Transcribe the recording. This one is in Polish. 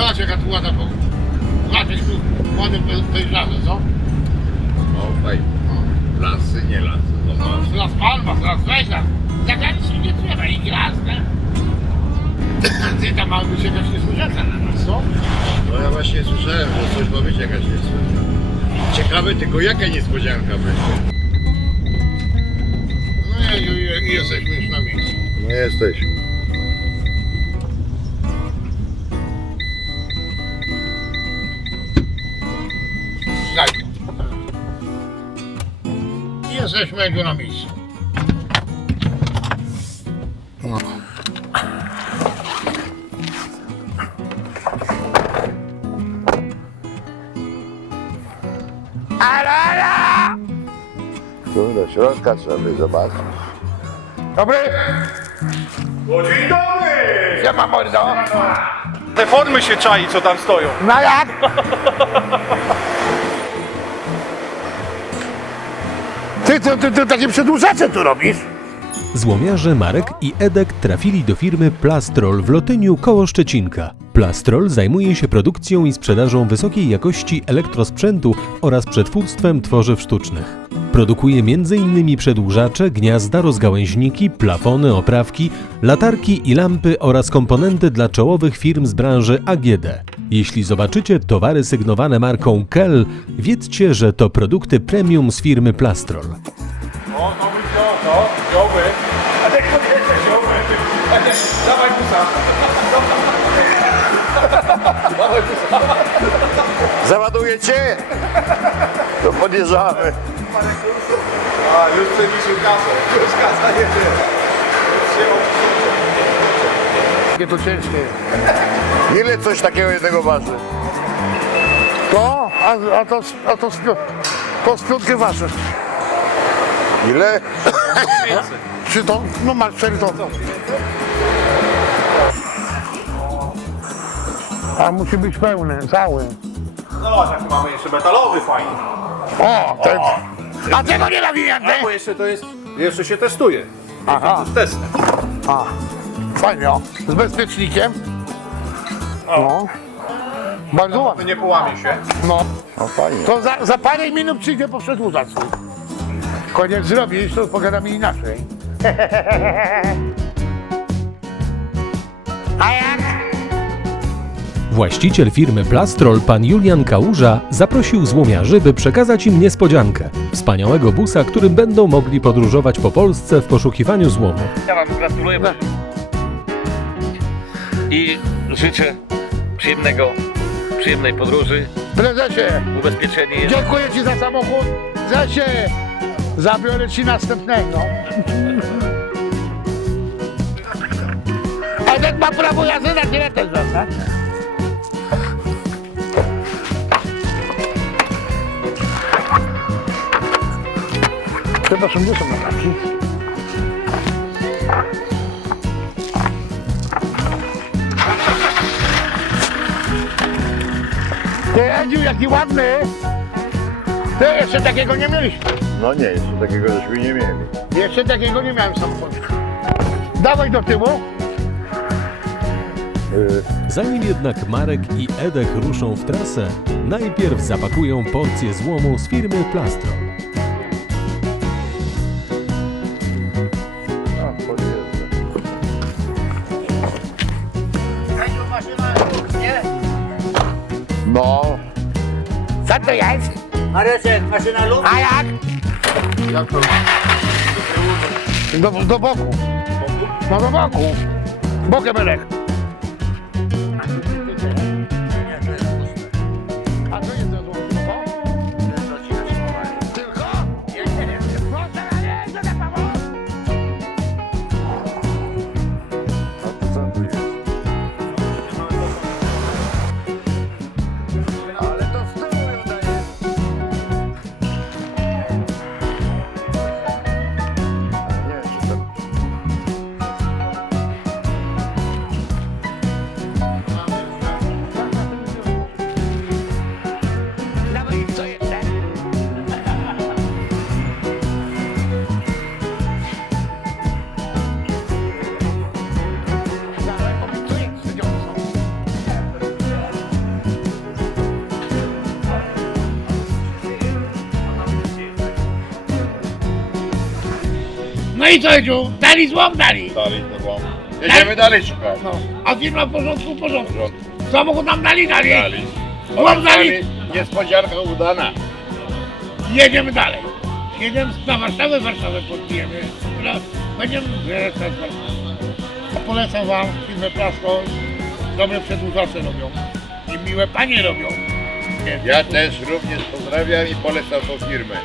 Zobacz jaka tu ładna pogoda. Zobaczysz tu ładne pe- pejzaże, co? O, fajnie. Lasy, nie lasy. Zobacz. Las Palmas, Las Vegas. Zagranicznie nie trzeba i gwiazd, nie? Ty tam ma być jakaś niespodzianka na nas, co? No ja właśnie słyszałem, że coś ma być jakaś niespodzianka. Ciekawe tylko jaka niespodzianka będzie. No i, i, i jesteśmy już na miejscu. No jesteś. Jesteśmy miejscu. No. Tu do środka trzeba zobaczyć. Dobry? O, dzień dobry! Ja mam mordo. Te formy się czai, co tam stoją. No jak? Ty, ty, ty, ty takie przedłużacze tu robisz? Złomiarze Marek i Edek trafili do firmy Plastrol w Lotyniu koło Szczecinka. Plastrol zajmuje się produkcją i sprzedażą wysokiej jakości elektrosprzętu oraz przetwórstwem tworzyw sztucznych. Produkuje m.in. przedłużacze, gniazda, rozgałęźniki, plafony, oprawki, latarki i lampy oraz komponenty dla czołowych firm z branży AGD. Jeśli zobaczycie towary sygnowane marką Kell, wiedzcie, że to produkty premium z firmy Plastrol. O, to by to, to, wziąłby. A tak podjeżdża, wziąłby. A tak, dawaj busa. Załadujecie? To podjeżdżamy. A, już przeliczył kasę. Już kasa jedzie. Się Jakie to ciężkie. Ile coś takiego jednego waży? To? A, a to, a to, to z piątkę wasze. Ile? Czy to? No masz 4 tony. A musi być pełny, cały. No, tak mamy jeszcze metalowy fajny. O, ten. A tego nie nawijam, A, bo jeszcze to jest, jeszcze się testuje. Aha. To jest test. A, fajnie, o. Z bezpiecznikiem. No. Bardzo To ładnie. nie połamie się. No. No fajnie. To za, za parę minut przyjdzie po przedłużacz. Koniec zrobisz, to pogadamy inaczej. A jak? Właściciel firmy Plastrol, pan Julian Kałuża, zaprosił złomiarzy, by przekazać im niespodziankę. Wspaniałego busa, którym będą mogli podróżować po Polsce w poszukiwaniu złomu. Ja Wam gratuluję i życzę przyjemnego, przyjemnej podróży. Prezesie, Ubezpieczenie jest. dziękuję Ci za samochód. Zesie, zabiorę Ci następnego. Edek ma prawo jazdy na tyle też tak? Przepraszam, gdzie są naprawki? Ty Edziu, jaki ładny! Ty, jeszcze takiego nie mieliśmy. No nie, jeszcze takiego żeśmy nie mieli. Jeszcze takiego nie miałem samochodu. Dawaj do tyłu. Yy, Zanim jednak Marek i Edek ruszą w trasę, najpierw zapakują porcję złomu z firmy a, podjeżdża. No, Co to jest? Mareczek, maszyna lub? A jak? Do, do boku. No do boku. Bokiem Edek. I co, Edziu? Dali złom, dali. Dalej, to wam. Jedziemy dalej szukać. No, a firma w porządku, w porządku. Porządku. Samochód nam dali, dali. Dali. Złom dali. Niespodzianka udana. Jedziemy dalej. Jedziemy na Warszawę, Warszawę podbijemy. Dobra, Będziemy wracać z Warszawy. Polecam wam firmę Plasko. Dobre przedłużacze robią. I miłe panie robią. Ja też również pozdrawiam i polecam tą firmę.